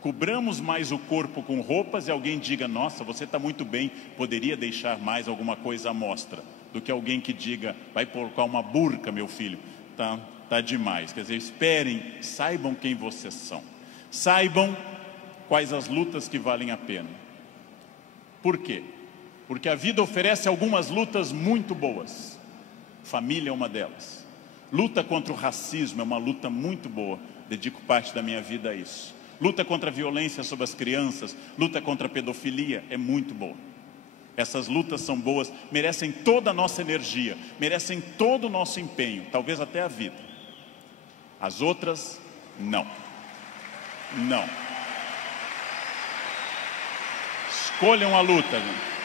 cobramos mais o corpo com roupas e alguém diga, nossa, você está muito bem, poderia deixar mais alguma coisa à mostra, do que alguém que diga, vai colocar uma burca, meu filho, tá demais. Quer dizer, esperem, saibam quem vocês são, saibam quais as lutas que valem a pena. Por quê? Porque a vida oferece algumas lutas muito boas. Família é uma delas. Luta contra o racismo é uma luta muito boa. dedico parte da minha vida a isso. Luta contra a violência sobre as crianças, luta contra a pedofilia, é muito boa. Essas lutas são boas, merecem toda a nossa energia, merecem todo o nosso empenho, talvez até a vida. As outras, não. Não. Escolham a luta, gente.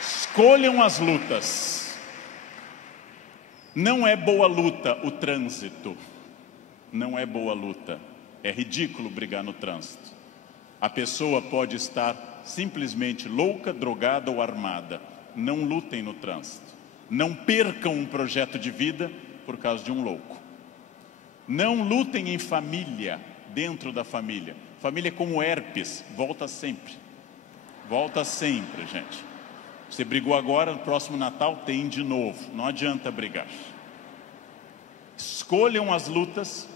Escolham as lutas. Não é boa luta o trânsito. Não é boa luta. É ridículo brigar no trânsito. A pessoa pode estar simplesmente louca, drogada ou armada. Não lutem no trânsito. Não percam um projeto de vida por causa de um louco. Não lutem em família, dentro da família. Família é como herpes, volta sempre. Volta sempre, gente. Você brigou agora, no próximo Natal tem de novo. Não adianta brigar. Escolham as lutas.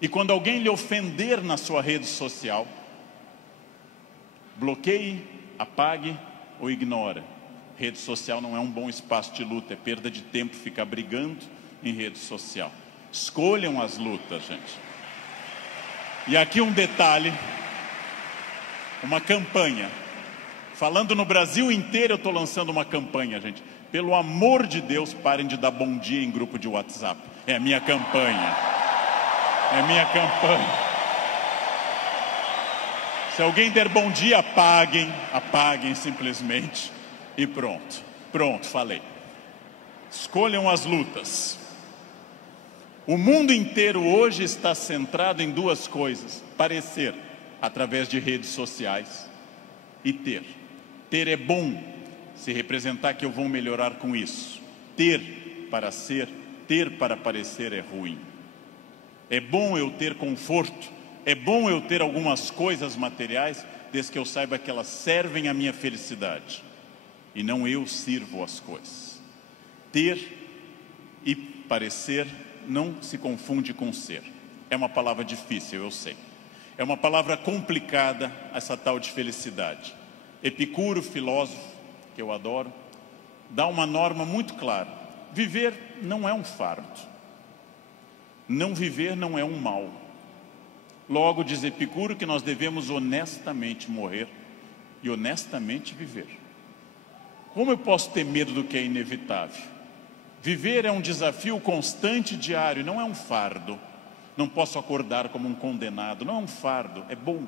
E quando alguém lhe ofender na sua rede social, bloqueie, apague ou ignore. Rede social não é um bom espaço de luta, é perda de tempo ficar brigando em rede social. Escolham as lutas, gente. E aqui um detalhe, uma campanha. Falando no Brasil inteiro, eu estou lançando uma campanha, gente. Pelo amor de Deus, parem de dar bom dia em grupo de WhatsApp. É a minha campanha. É minha campanha. Se alguém der bom dia, apaguem simplesmente e pronto. Pronto, falei. Escolham as lutas. O mundo inteiro hoje está centrado em duas coisas: parecer, através de redes sociais, e ter. Ter é bom, se representar que eu vou melhorar com isso. Ter para ser, ter para parecer é ruim. É bom eu ter conforto, é bom eu ter algumas coisas materiais, desde que eu saiba que elas servem à minha felicidade, e não eu sirvo as coisas. Ter e parecer não se confunde com ser. É uma palavra difícil, eu sei. É uma palavra complicada, essa tal de felicidade. Epicuro, filósofo, que eu adoro, dá uma norma muito clara. Viver não é um fardo. Não viver não é um mal. Logo, diz Epicuro que nós devemos honestamente morrer e honestamente viver. Como eu posso ter medo do que é inevitável? Viver é um desafio constante, diário, não é um fardo. Não posso acordar como um condenado, não é um fardo, é bom.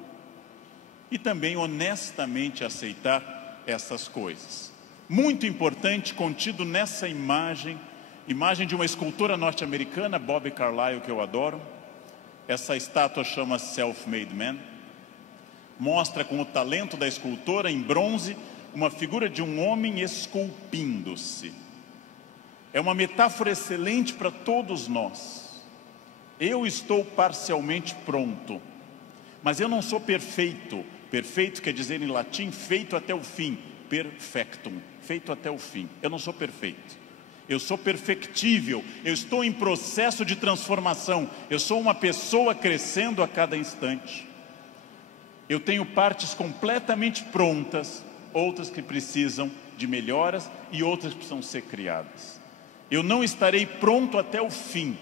E também honestamente aceitar essas coisas. Muito importante, contido nessa imagem de uma escultora norte-americana, Bobby Carlyle, que eu adoro. Essa estátua chama Self-Made Man. Mostra com o talento da escultora, em bronze, uma figura de um homem esculpindo-se. É uma metáfora excelente para todos nós. Eu estou parcialmente pronto, mas eu não sou perfeito. Perfeito quer dizer em latim, feito até o fim. Perfectum, feito até o fim. Eu não sou perfeito. Eu sou perfectível, eu estou em processo de transformação, eu sou uma pessoa crescendo a cada instante. Eu tenho partes completamente prontas, outras que precisam de melhoras e outras que precisam ser criadas. Eu não estarei pronto até o fim.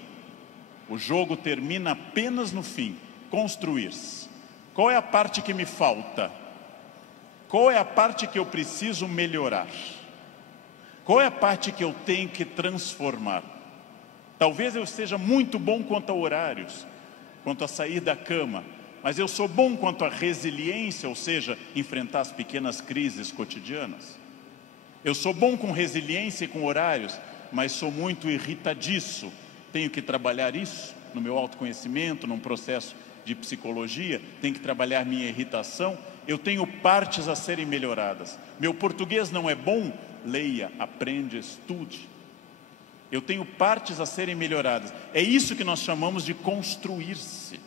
O jogo termina apenas no fim, construir-se. Qual é a parte que me falta? Qual é a parte que eu preciso melhorar? Qual é a parte que eu tenho que transformar? Talvez eu seja muito bom quanto a horários, quanto a sair da cama, mas eu sou bom quanto a resiliência, ou seja, enfrentar as pequenas crises cotidianas. Eu sou bom com resiliência e com horários, mas sou muito irritadiço. Tenho que trabalhar isso no meu autoconhecimento, num processo de psicologia, tenho que trabalhar minha irritação. Eu tenho partes a serem melhoradas. Meu português não é bom? Leia, aprende, estude. Eu tenho partes a serem melhoradas. É isso que nós chamamos de construir-se,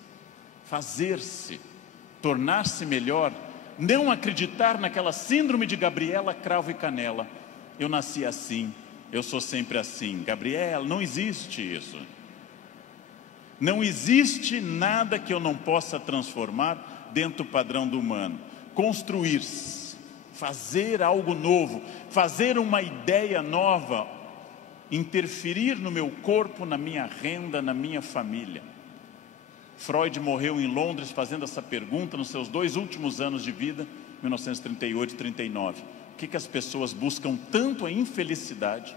fazer-se, tornar-se melhor. Não acreditar naquela síndrome de Gabriela, cravo e canela. Eu nasci assim, eu sou sempre assim. Gabriela, não existe isso. Não existe nada que eu não possa transformar dentro do padrão do humano. Construir-se. Fazer algo novo, fazer uma ideia nova, interferir no meu corpo, na minha renda, na minha família. Freud morreu em Londres fazendo essa pergunta nos seus 2 últimos anos de vida, 1938 e 39. Por que as pessoas buscam tanto a infelicidade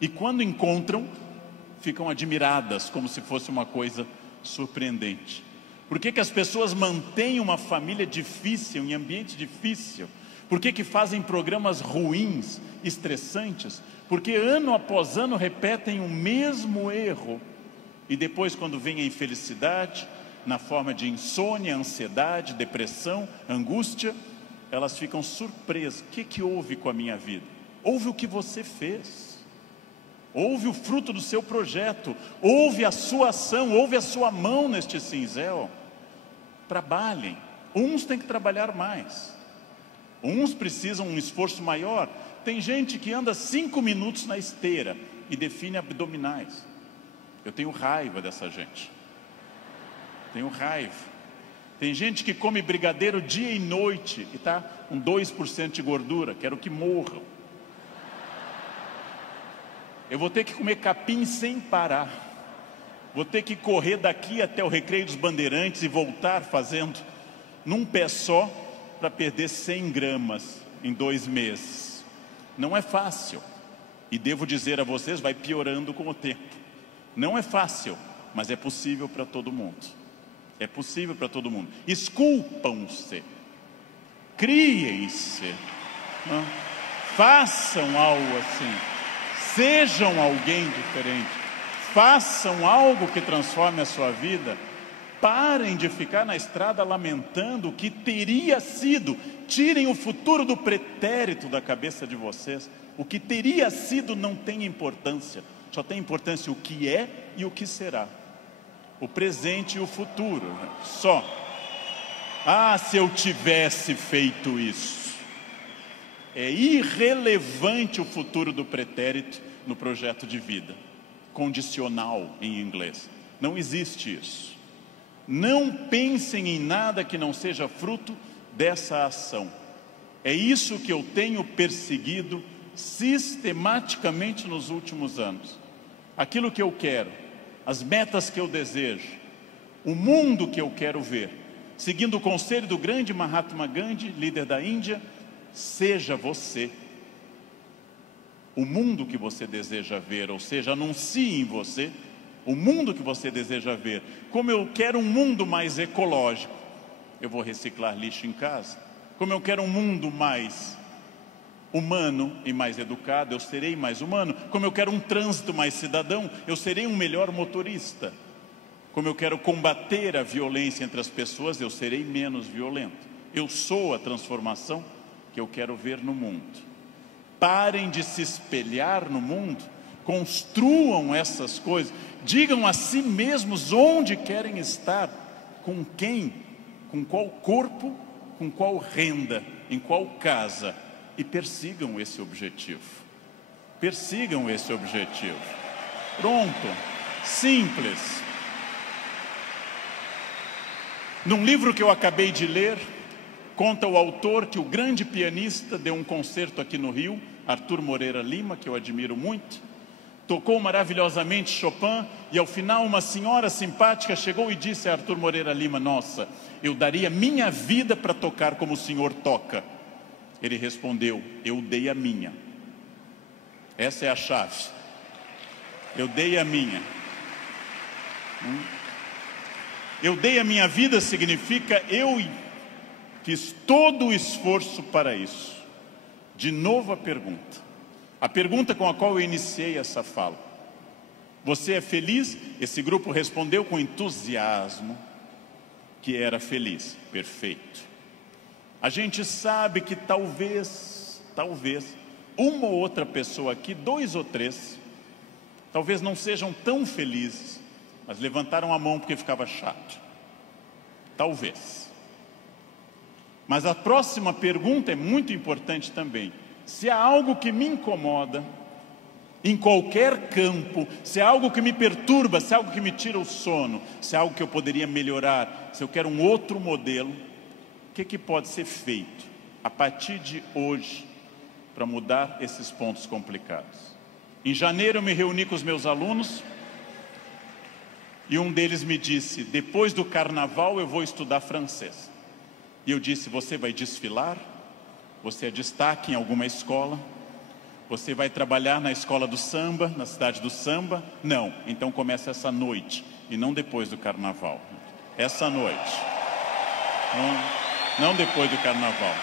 e quando encontram, ficam admiradas como se fosse uma coisa surpreendente? Por que as pessoas mantêm uma família difícil, em ambiente difícil? Por que fazem programas ruins, estressantes? Porque ano após ano repetem o mesmo erro. E depois, quando vem a infelicidade, na forma de insônia, ansiedade, depressão, angústia, elas ficam surpresas. O que houve com a minha vida? Houve o que você fez. Houve o fruto do seu projeto. Houve a sua ação, houve a sua mão neste cinzel. Trabalhem. Uns têm que trabalhar mais. Uns precisam um esforço maior. Tem gente que anda 5 minutos na esteira e define abdominais. Eu tenho raiva dessa gente. Tenho raiva. Tem gente que come brigadeiro dia e noite e está com 2% de gordura. Quero que morram. Eu vou ter que comer capim sem parar. Vou ter que correr daqui até o Recreio dos Bandeirantes e voltar fazendo num pé só para perder 100 gramas em 2 meses. Não é fácil. E devo dizer a vocês, vai piorando com o tempo. Não é fácil, mas é possível para todo mundo. É possível para todo mundo. Esculpam-se. Criem-se. Façam algo assim. Sejam alguém diferente. Façam algo que transforme a sua vida. Parem de ficar na estrada lamentando o que teria sido. Tirem o futuro do pretérito da cabeça de vocês. O que teria sido não tem importância. Só tem importância o que é e o que será. O presente e o futuro. Só. Ah, se eu tivesse feito isso. É irrelevante o futuro do pretérito no projeto de vida. Condicional em inglês. Não existe isso. Não pensem em nada que não seja fruto dessa ação. É isso que eu tenho perseguido sistematicamente nos últimos anos. Aquilo que eu quero, as metas que eu desejo, o mundo que eu quero ver, seguindo o conselho do grande Mahatma Gandhi, líder da Índia, seja você o mundo que você deseja ver, ou seja, anuncie em você o mundo que você deseja ver. Como eu quero um mundo mais ecológico, eu vou reciclar lixo em casa. Como eu quero um mundo mais humano e mais educado, eu serei mais humano. Como eu quero um trânsito mais cidadão, eu serei um melhor motorista. Como eu quero combater a violência entre as pessoas, eu serei menos violento. Eu sou a transformação que eu quero ver no mundo. Parem de se espelhar no mundo, construam essas coisas, digam a si mesmos onde querem estar, com quem, com qual corpo, com qual renda, em qual casa, e persigam esse objetivo. Persigam esse objetivo. Pronto, simples. Num livro que eu acabei de ler, conta o autor que o grande pianista deu um concerto aqui no Rio, Arthur Moreira Lima, que eu admiro muito, tocou maravilhosamente Chopin, e ao final uma senhora simpática chegou e disse a Arthur Moreira Lima: nossa, eu daria minha vida para tocar como o senhor toca. Ele respondeu: eu dei a minha. Essa é a chave. Eu dei a minha. Eu dei a minha vida significa eu fiz todo o esforço para isso. De novo a pergunta com a qual eu iniciei essa fala. Você é feliz? Esse grupo respondeu com entusiasmo que era feliz. Perfeito. A gente sabe que talvez, uma ou outra pessoa aqui, 2 ou 3, talvez não sejam tão felizes, mas levantaram a mão porque ficava chato. Talvez. Mas a próxima pergunta é muito importante também. Se há algo que me incomoda, em qualquer campo, se há algo que me perturba, se há algo que me tira o sono, se há algo que eu poderia melhorar, se eu quero um outro modelo, o que pode ser feito a partir de hoje para mudar esses pontos complicados? Em janeiro eu me reuni com os meus alunos E um deles me disse: depois do carnaval eu vou estudar francês. E eu disse: você vai desfilar? Você é destaque em alguma escola? Você vai trabalhar na escola do samba, na cidade do samba? Não, então começa essa noite, e não depois do carnaval. Essa noite. Não depois do carnaval.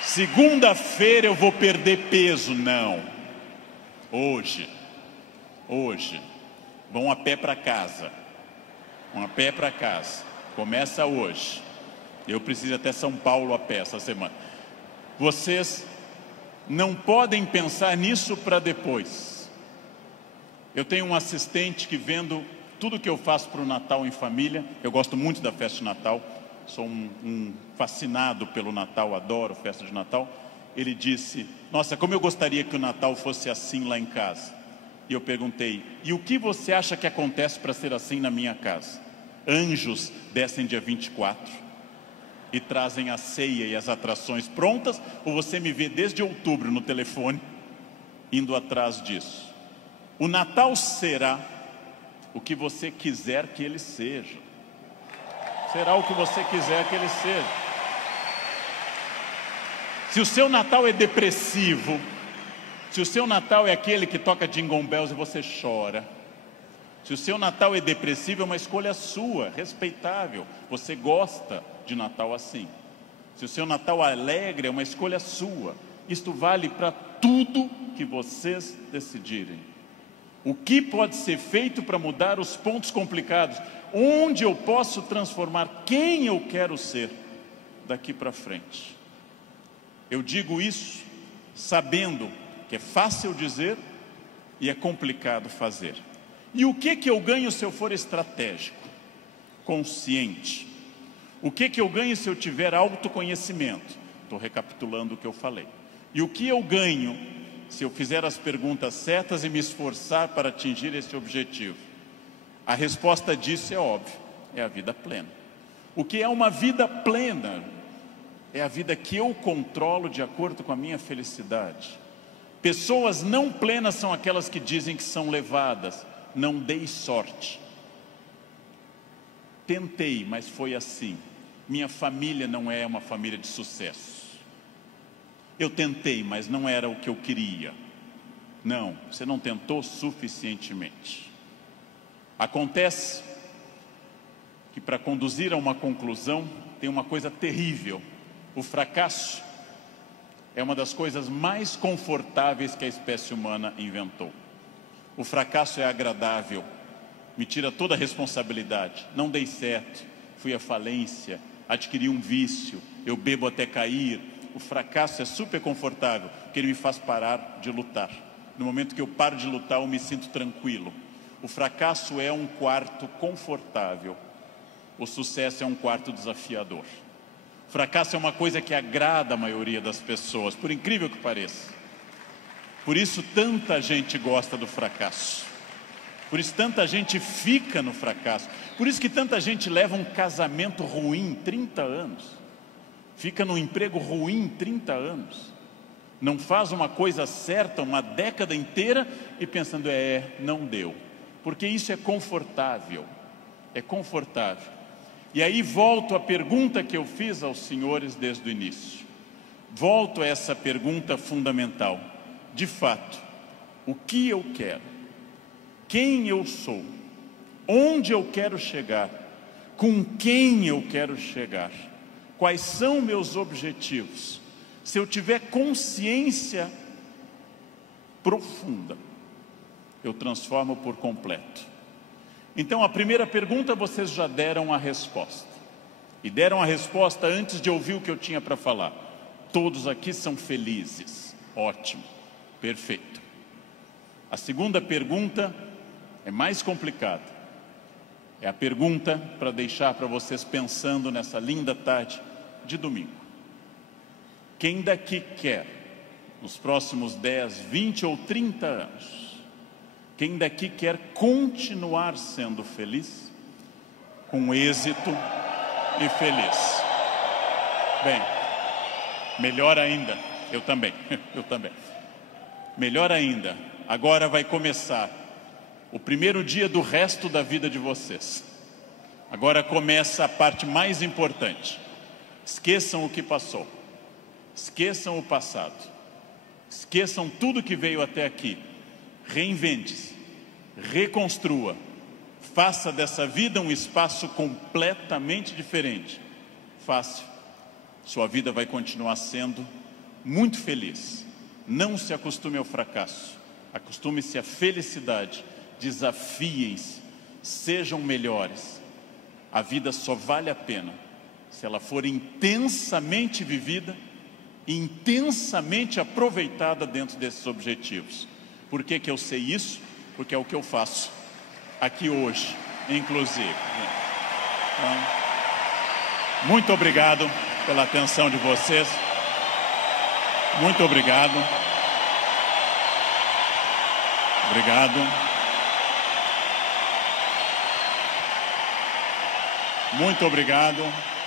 Segunda-feira eu vou perder peso. Não. Hoje. Vão a pé para casa. Começa hoje. Eu preciso ir até São Paulo a pé essa semana. Vocês não podem pensar nisso para depois. Eu tenho um assistente que, vendo tudo que eu faço para o Natal em família, eu gosto muito da festa de Natal, sou um fascinado pelo Natal, adoro festa de Natal. Ele disse: nossa, como eu gostaria que o Natal fosse assim lá em casa. E eu perguntei: e o que você acha que acontece para ser assim na minha casa? Anjos descem dia 24 e trazem a ceia e as atrações prontas, ou você me vê desde outubro no telefone indo atrás disso? O Natal será o que você quiser que ele seja. Será o que você quiser que ele seja. Se o seu Natal é depressivo, se o seu Natal é aquele que toca Jingle Bells e você chora, se o seu Natal é depressivo, é uma escolha sua, respeitável. Você gosta de Natal assim. Se o seu Natal é alegre, é uma escolha sua. Isto vale para tudo que vocês decidirem. O que pode ser feito para mudar os pontos complicados? Onde eu posso transformar quem eu quero ser daqui para frente? Eu digo isso sabendo que é fácil dizer e é complicado fazer. E o que eu ganho se eu for estratégico, consciente? O que eu ganho se eu tiver autoconhecimento? Estou recapitulando o que eu falei. E o que eu ganho se eu fizer as perguntas certas e me esforçar para atingir esse objetivo? A resposta disso é óbvia, é a vida plena. O que é uma vida plena? É a vida que eu controlo de acordo com a minha felicidade. Pessoas não plenas são aquelas que dizem que são levadas. Não dei sorte. Tentei, mas foi assim. Minha família não é uma família de sucesso. Eu tentei, mas não era o que eu queria. Não, você não tentou suficientemente. Acontece que, para conduzir a uma conclusão, tem uma coisa terrível. O fracasso é uma das coisas mais confortáveis que a espécie humana inventou. O fracasso é agradável, me tira toda a responsabilidade. Não dei certo, fui à falência, adquiri um vício, eu bebo até cair. O fracasso é super confortável, porque ele me faz parar de lutar. No momento que eu paro de lutar, eu me sinto tranquilo. O fracasso é um quarto confortável, o sucesso é um quarto desafiador. O fracasso é uma coisa que agrada a maioria das pessoas, por incrível que pareça. Por isso tanta gente gosta do fracasso. Por isso tanta gente fica no fracasso. Por isso que tanta gente leva um casamento ruim 30 anos. Fica num emprego ruim 30 anos. Não faz uma coisa certa uma década inteira e pensando, não deu. Porque isso é confortável. É confortável. E aí volto à pergunta que eu fiz aos senhores desde o início. Volto a essa pergunta fundamental. De fato, o que eu quero? Quem eu sou? Onde eu quero chegar? Com quem eu quero chegar? Quais são meus objetivos? Se eu tiver consciência profunda, eu transformo por completo. Então, a primeira pergunta vocês já deram a resposta. E deram a resposta antes de ouvir o que eu tinha para falar. Todos aqui são felizes. Ótimo. Perfeito. A segunda pergunta é mais complicada. É a pergunta para deixar para vocês pensando nessa linda tarde de domingo. Quem daqui quer, nos próximos 10, 20 ou 30 anos, quem daqui quer continuar sendo feliz, com êxito e feliz? Bem, melhor ainda, eu também. Melhor ainda, agora vai começar o primeiro dia do resto da vida de vocês. Agora começa a parte mais importante. Esqueçam o que passou. Esqueçam o passado. Esqueçam tudo que veio até aqui. Reinvente-se. Reconstrua. Faça dessa vida um espaço completamente diferente. Fácil. Sua vida vai continuar sendo muito feliz. Não se acostume ao fracasso. Acostume-se à felicidade. Desafiem-se. Sejam melhores. A vida só vale a pena se ela for intensamente vivida, intensamente aproveitada dentro desses objetivos. Por que que eu sei isso? Porque é o que eu faço aqui hoje, inclusive. Então, muito obrigado pela atenção de vocês. Muito obrigado. Obrigado. Muito obrigado.